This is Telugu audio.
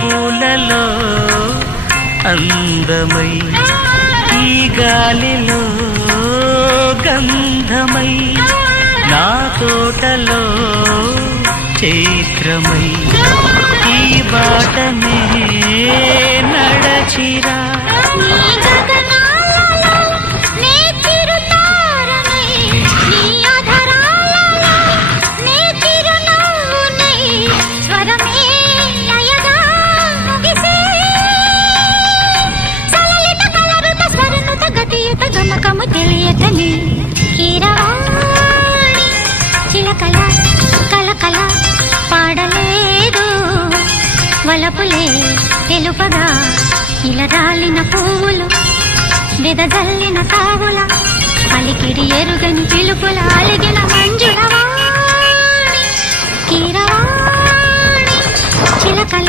పూలలో అందమై ఈ గాలిలో గంధమై నా తోటలో చైత్రమై ఈ బాటనే నడచిరా తెలియటని కీరవాణి చిలకల కలకల పాడలేదు వలపులే తెలుపగా ఇలా రాలిన పువ్వులు వెదజల్లిన తావుల అలికిడి ఎరుగని పిలుపుల అలిగిన మంజుల వాణి కీరవాణి చిలకల